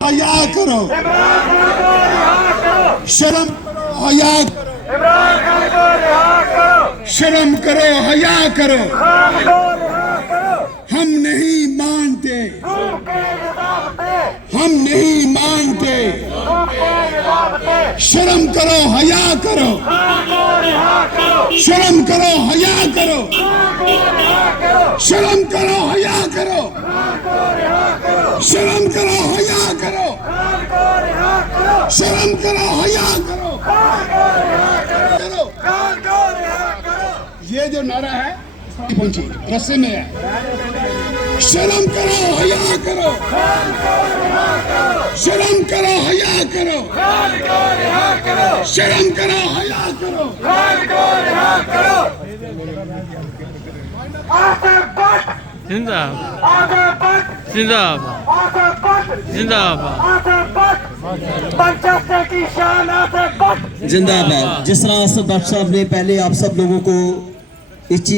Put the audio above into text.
हया करो, शर्म हया करो, शर्म करो, हया करो। हम नहीं मानते, हम नहीं मानते। शर्म करो, हया करो, शर्म करो, हया करो, शर्म करो, हया करो, शर्म करो, हया करो, शर्म करो, हया करो। ये जो नारा है पहुंची रस्से में है। शर्म करो, हया करो, शर्म करो, हया करो, शर्म करो, हया करो। जिंदाबाद जिंदाबाद जिंदाबाद। जिंदाबाद। जिस तरह असद भट्ट साहब ने पहले आप सब लोगों को इस चीज